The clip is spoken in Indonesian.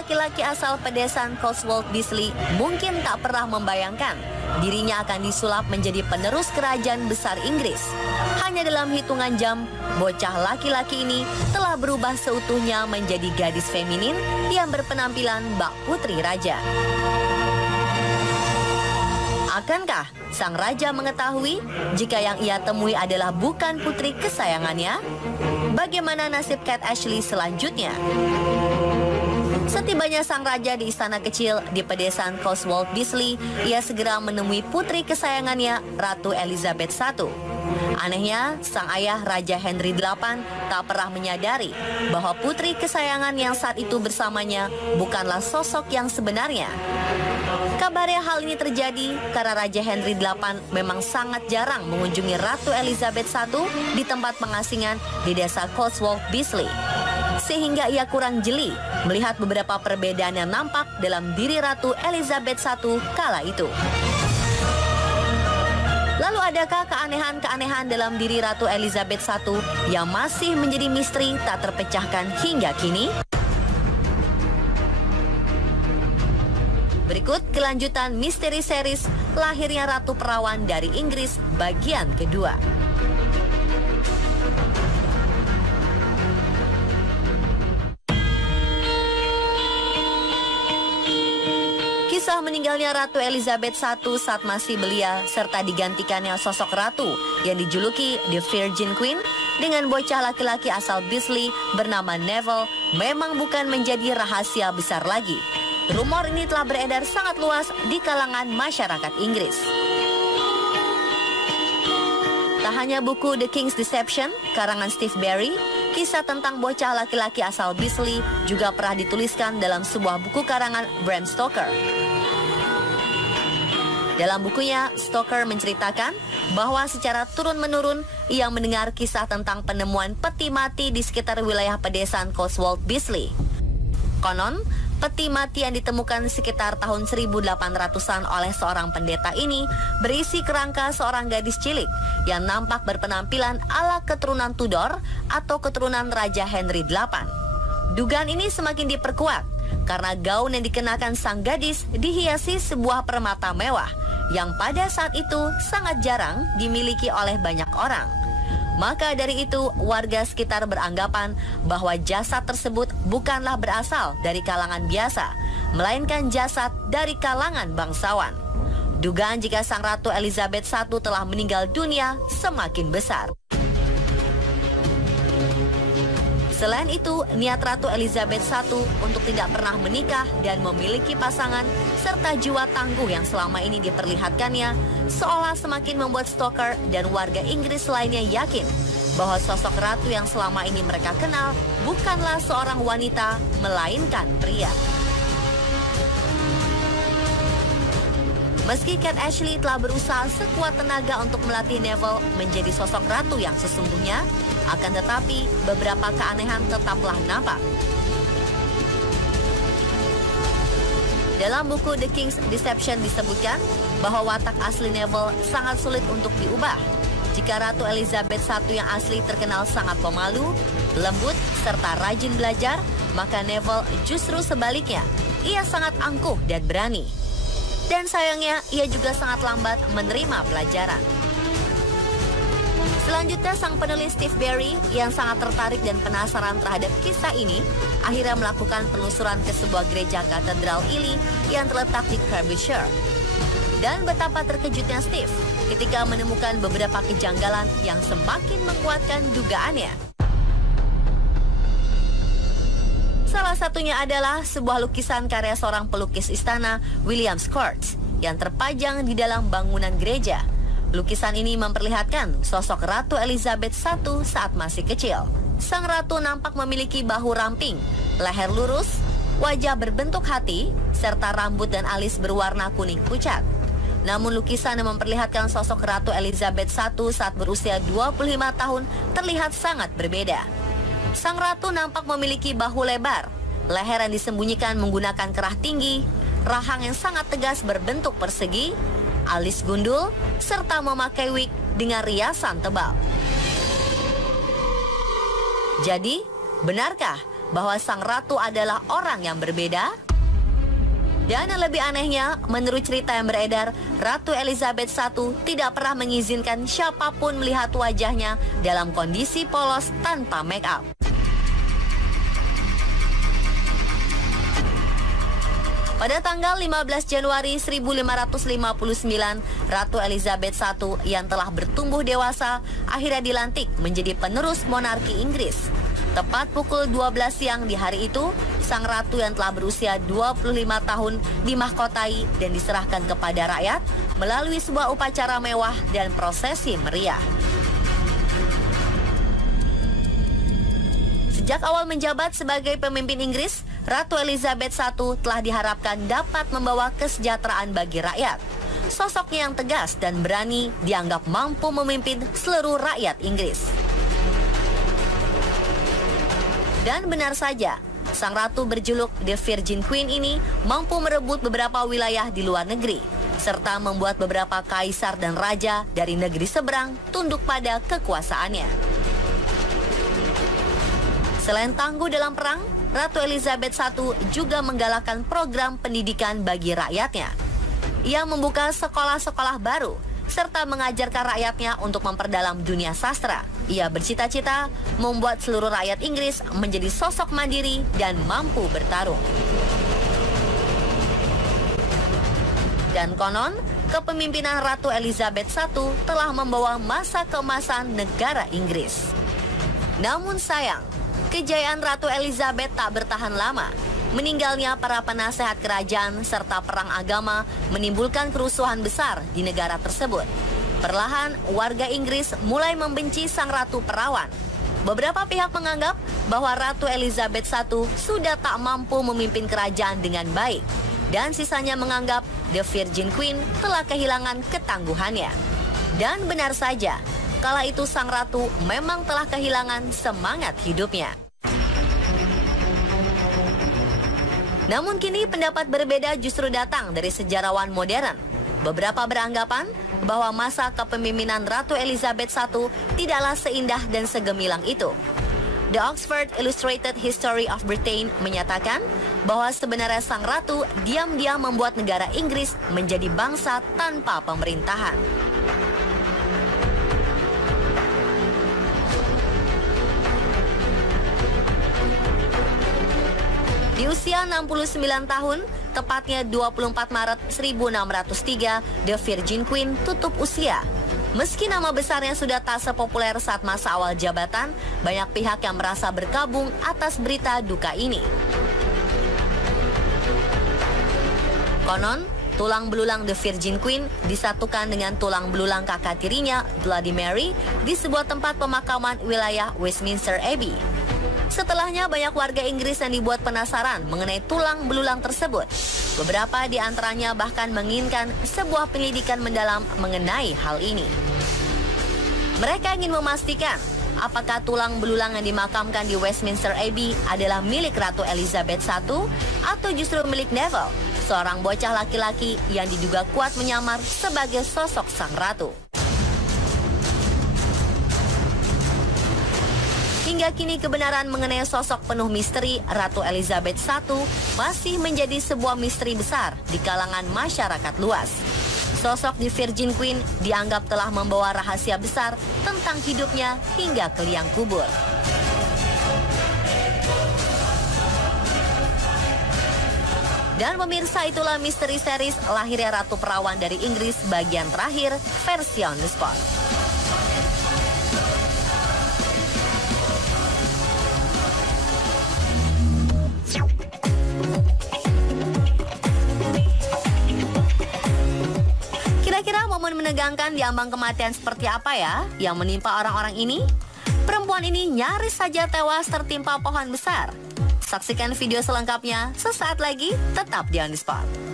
laki-laki asal pedesaan Cotswold Bisley mungkin tak pernah membayangkan dirinya akan disulap menjadi penerus kerajaan besar Inggris. Hanya dalam hitungan jam, bocah laki-laki ini telah berubah seutuhnya menjadi gadis feminin yang berpenampilan bak putri raja. Akankah sang raja mengetahui jika yang ia temui adalah bukan putri kesayangannya? Bagaimana nasib Kate Ashley selanjutnya? Setibanya sang raja di istana kecil di pedesaan Cotswold Bisley, ia segera menemui putri kesayangannya, Ratu Elizabeth I. Anehnya, sang ayah Raja Henry VIII tak pernah menyadari bahwa putri kesayangan yang saat itu bersamanya bukanlah sosok yang sebenarnya. Kabarnya hal ini terjadi karena Raja Henry VIII memang sangat jarang mengunjungi Ratu Elizabeth I di tempat pengasingan di desa Cotswold Bisley. Sehingga ia kurang jeli melihat beberapa perbedaan yang nampak dalam diri Ratu Elizabeth I kala itu. Lalu adakah keanehan-keanehan dalam diri Ratu Elizabeth I yang masih menjadi misteri tak terpecahkan hingga kini? Berikut kelanjutan misteri series Lahirnya Ratu Perawan dari Inggris bagian kedua. Kisah meninggalnya Ratu Elizabeth I saat masih belia serta digantikannya sosok ratu yang dijuluki The Virgin Queen dengan bocah laki-laki asal Bisley bernama Neville memang bukan menjadi rahasia besar lagi. Rumor ini telah beredar sangat luas di kalangan masyarakat Inggris. Tak hanya buku The King's Deception karangan Steve Barry, kisah tentang bocah laki-laki asal Bisley juga pernah dituliskan dalam sebuah buku karangan Bram Stoker. Dalam bukunya, Stoker menceritakan bahwa secara turun-menurun ia mendengar kisah tentang penemuan peti mati di sekitar wilayah pedesaan Cotswold Bisley. Konon, peti mati yang ditemukan sekitar tahun 1800-an oleh seorang pendeta ini berisi kerangka seorang gadis cilik yang nampak berpenampilan ala keturunan Tudor atau keturunan Raja Henry VIII. Dugaan ini semakin diperkuat karena gaun yang dikenakan sang gadis dihiasi sebuah permata mewah yang pada saat itu sangat jarang dimiliki oleh banyak orang. Maka dari itu, warga sekitar beranggapan bahwa jasad tersebut bukanlah berasal dari kalangan biasa, melainkan jasad dari kalangan bangsawan. Dugaan jika sang Ratu Elizabeth I telah meninggal dunia semakin besar. Selain itu, niat Ratu Elizabeth I untuk tidak pernah menikah dan memiliki pasangan, serta jiwa tangguh yang selama ini diperlihatkannya, seolah semakin membuat Stoker dan warga Inggris lainnya yakin bahwa sosok ratu yang selama ini mereka kenal bukanlah seorang wanita, melainkan pria. Meski Kate Ashley telah berusaha sekuat tenaga untuk melatih Neville menjadi sosok ratu yang sesungguhnya, akan tetapi beberapa keanehan tetaplah nampak. Dalam buku The King's Deception disebutkan bahwa watak asli Neville sangat sulit untuk diubah. Jika Ratu Elizabeth I yang asli terkenal sangat pemalu, lembut, serta rajin belajar, maka Neville justru sebaliknya, ia sangat angkuh dan berani. Dan sayangnya, ia juga sangat lambat menerima pelajaran. Selanjutnya, sang penulis Steve Barry yang sangat tertarik dan penasaran terhadap kisah ini akhirnya melakukan penelusuran ke sebuah gereja katedral Ely yang terletak di Derbyshire. Dan betapa terkejutnya Steve ketika menemukan beberapa kejanggalan yang semakin menguatkan dugaannya. Salah satunya adalah sebuah lukisan karya seorang pelukis istana, William Scourge, yang terpajang di dalam bangunan gereja. Lukisan ini memperlihatkan sosok Ratu Elizabeth I saat masih kecil. Sang ratu nampak memiliki bahu ramping, leher lurus, wajah berbentuk hati, serta rambut dan alis berwarna kuning pucat. Namun lukisan yang memperlihatkan sosok Ratu Elizabeth I saat berusia 25 tahun terlihat sangat berbeda. Sang ratu nampak memiliki bahu lebar, leher yang disembunyikan menggunakan kerah tinggi, rahang yang sangat tegas berbentuk persegi, alis gundul, serta memakai wig dengan riasan tebal. Jadi, benarkah bahwa sang ratu adalah orang yang berbeda? Dan yang lebih anehnya, menurut cerita yang beredar, Ratu Elizabeth I tidak pernah mengizinkan siapapun melihat wajahnya dalam kondisi polos tanpa make up. Pada tanggal 15 Januari 1559, Ratu Elizabeth I yang telah bertumbuh dewasa akhirnya dilantik menjadi penerus monarki Inggris. Tepat pukul 12 siang di hari itu, sang ratu yang telah berusia 25 tahun dimahkotai dan diserahkan kepada rakyat melalui sebuah upacara mewah dan prosesi meriah. Sejak awal menjabat sebagai pemimpin Inggris, Ratu Elizabeth I telah diharapkan dapat membawa kesejahteraan bagi rakyat. Sosoknya yang tegas dan berani dianggap mampu memimpin seluruh rakyat Inggris. Dan benar saja, sang ratu berjuluk The Virgin Queen ini mampu merebut beberapa wilayah di luar negeri, serta membuat beberapa kaisar dan raja dari negeri seberang tunduk pada kekuasaannya. Selain tangguh dalam perang, Ratu Elizabeth I juga menggalakkan program pendidikan bagi rakyatnya. Ia membuka sekolah-sekolah baru, serta mengajarkan rakyatnya untuk memperdalam dunia sastra. Ia bercita-cita membuat seluruh rakyat Inggris menjadi sosok mandiri dan mampu bertarung. Dan konon, kepemimpinan Ratu Elizabeth I telah membawa masa keemasan negara Inggris. Namun sayang, kejayaan Ratu Elizabeth tak bertahan lama. Meninggalnya para penasehat kerajaan serta perang agama menimbulkan kerusuhan besar di negara tersebut. Perlahan, warga Inggris mulai membenci sang ratu perawan. Beberapa pihak menganggap bahwa Ratu Elizabeth I sudah tak mampu memimpin kerajaan dengan baik. Dan sisanya menganggap The Virgin Queen telah kehilangan ketangguhannya. Dan benar saja, kala itu sang ratu memang telah kehilangan semangat hidupnya. Namun kini pendapat berbeda justru datang dari sejarawan modern. Beberapa beranggapan bahwa masa kepemimpinan Ratu Elizabeth I tidaklah seindah dan segemilang itu. The Oxford Illustrated History of Britain menyatakan bahwa sebenarnya sang ratu diam-diam membuat negara Inggris menjadi bangsa tanpa pemerintahan. Di usia 69 tahun, tepatnya 24 Maret 1603, The Virgin Queen tutup usia. Meski nama besarnya sudah tak sepopuler saat masa awal jabatan, banyak pihak yang merasa berkabung atas berita duka ini. Konon, tulang belulang The Virgin Queen disatukan dengan tulang belulang kakak tirinya, Bloody Mary, di sebuah tempat pemakaman wilayah Westminster Abbey. Setelahnya banyak warga Inggris yang dibuat penasaran mengenai tulang belulang tersebut. Beberapa di antaranya bahkan menginginkan sebuah penyelidikan mendalam mengenai hal ini. Mereka ingin memastikan apakah tulang belulang yang dimakamkan di Westminster Abbey adalah milik Ratu Elizabeth I atau justru milik Neville, seorang bocah laki-laki yang diduga kuat menyamar sebagai sosok sang ratu. Hingga kini kebenaran mengenai sosok penuh misteri Ratu Elizabeth I masih menjadi sebuah misteri besar di kalangan masyarakat luas. Sosok The Virgin Queen dianggap telah membawa rahasia besar tentang hidupnya hingga ke liang kubur. Dan pemirsa, itulah misteri series lahirnya Ratu Perawan dari Inggris bagian terakhir versi On The Spot. Kira-kira momen menegangkan di ambang kematian seperti apa ya yang menimpa orang-orang ini? Perempuan ini nyaris saja tewas tertimpa pohon besar. Saksikan video selengkapnya sesaat lagi, tetap di On The Spot.